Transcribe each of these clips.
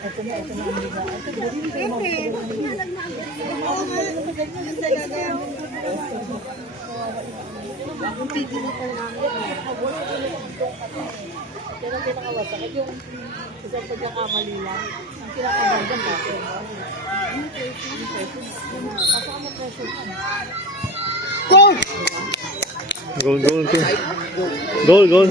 Ito na ang liga. Ang pigil na pala namin. Pero ang pinakawasak yung isang pagkakamali lang. Ang kinakabagan natin. Kasi ang pressure ka. Goal! Goal.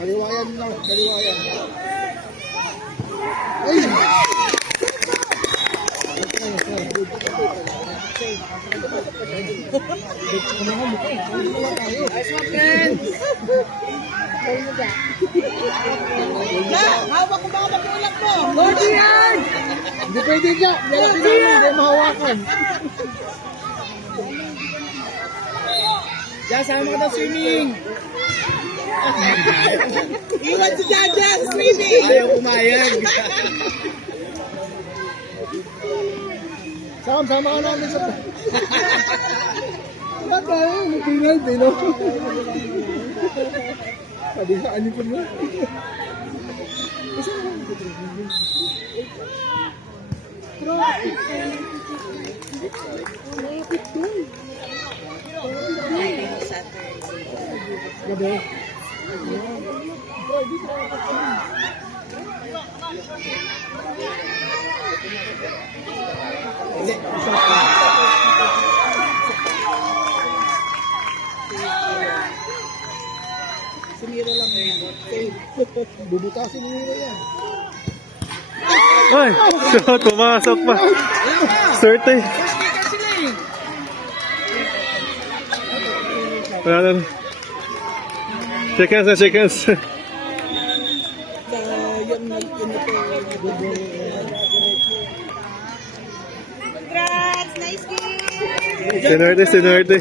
Kaliwayan lang, kaliwayan. Ay! Hawak ko ba magulang mo? Lord yan! Hindi pwede dyan. Hindi mahawakan. Diyan, sama ka na swimming. Iwan si Jaja, swimming! Ayaw umayag. Sama ka namin sa... Ba't tayo? Penalty, no? Pwede sa anyo ko mo. Gabi. Sumira lang yan. Bubutasin mo yan. Ay! Pumasok pa. Swerte. Wala na. Shake hands. Congrats! Nice game! Sinuwerte.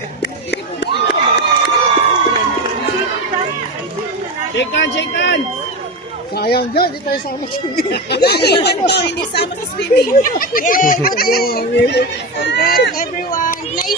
Shake hands! Sayang dyan, hindi tayo sama sa swimming. Iwan ko, hindi sama sa swimming. Yay! Congrats everyone! Nice